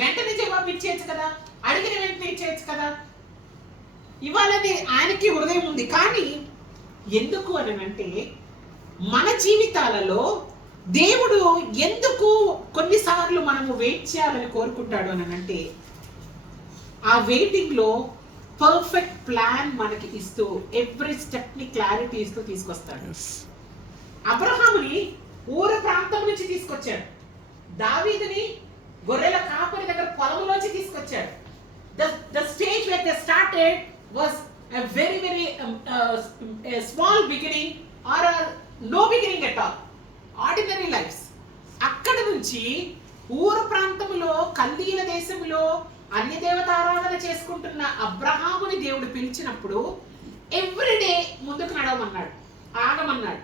వెంటనే జవాబు ఇచ్చేయచ్చు కదా, అడిగిన వెంటనే ఇచ్చేయచ్చు కదా. ఇవాళని ఆయనకి హృదయం ఉంది. కానీ ఎందుకు అని అంటే మన జీవితాలలో దేవుడు ఎందుకు కొన్నిసార్లు మనము వెయిట్ చేయాలని కోరుకుంటాడు అని అంటే ఆ వెయిటింగ్ లో పర్ఫెక్ట్ ప్లాన్ మనకి ఇస్తూ ఎవ్రీ స్టెప్ ని క్లారిటీ ఇస్తూ తీసుకొస్తాడు. అబ్రహాముని ఊర ప్రాంతం నుంచి తీసుకొచ్చాడు, దావీదుని గొర్రెల కాపరి దగ్గర పొలంలోంచి తీసుకొచ్చాడు. The stage where they started was a very a small beginning or a no beginning at all, ordinary lives. అక్కడ నుంచి ఊరు ప్రాంతంలో కల్దీల దేశంలో అన్య దేవతారాధన చేసుకుంటున్న అబ్రహాముని దేవుడు పిలిచినప్పుడు ఎవ్రీడే ముందుకు నడవమన్నాడు, ఆగమన్నాడు,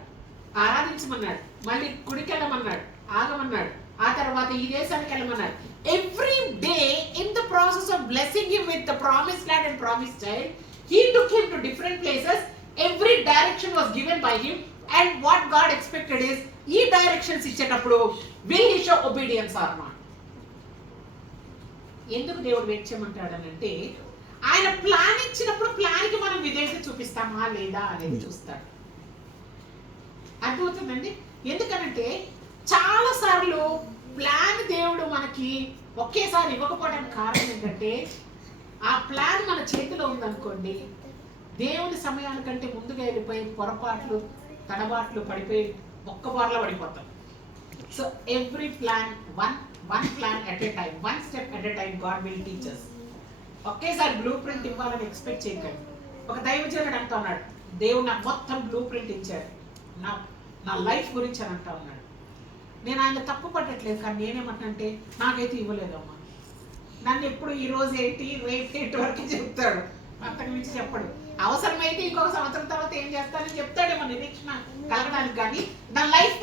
ఆరాధించమన్నాడు, మళ్ళీ గుడికి వెళ్ళమన్నాడు, ఆగమన్నాడు, ఆ తర్వాత ఈ దేశానికి వెళ్ళమన్నాడు. Every day in the process of blessing him with the promised land and promised child, he took him to different places. Every direction was given by him, and what God expected is ఈ directions ఇచ్చేటప్పుడు will he show obedience or not. ఎందుకు దేవుడు wait చేయమంటాడు అని అంటే ఆయన plan ఇచ్చినప్పుడు plan కి మనం విధేయత చూపిస్తామా లేదా అనేది చూస్తాడు. అర్థమవుతుందండి? ఎందుకనంటే చాలా సార్లు ప్లాన్ దేవుడు మనకి ఒకేసారి ఇవ్వకపోవడానికి కారణం ఏంటంటే ఆ ప్లాన్ మన చేతిలో ఉందనుకోండి, దేవుని సమయానికంటే ముందుగా వెళ్ళిపోయి పొరపాట్లు తడబాట్లు పడిపోయి ఒక్క బార్లో పడిపోతాం. So every plan one plan at a time, one step at a time God will teach us. ఒకేసారి బ్లూ ప్రింట్ ఇవ్వాలని ఎక్స్పెక్ట్ చేయకండి. ఒక దైవజనుడు అంటూ ఉన్నాడు, దేవుడు నాకు మొత్తం బ్లూ ప్రింట్ ఇచ్చాడు నా లైఫ్ గురించి అని అంటా ఉన్నాడు. నేను ఆయన తప్పు పట్టట్లేదు, కానీ నేనేమంటే నాకైతే ఇవ్వలేదమ్మా. నన్ను ఎప్పుడు ఈ రోజు ఏంటి రేపు ఏంటి వరకు చెప్తాడు, అంతకు మించి చెప్పడు. అవసరమైతే ఇంకొక సంవత్సరం తర్వాత ఏం చేస్తానని చెప్తాడేమో నిరీక్షణ కలగడానికి, కానీ నా లైఫ్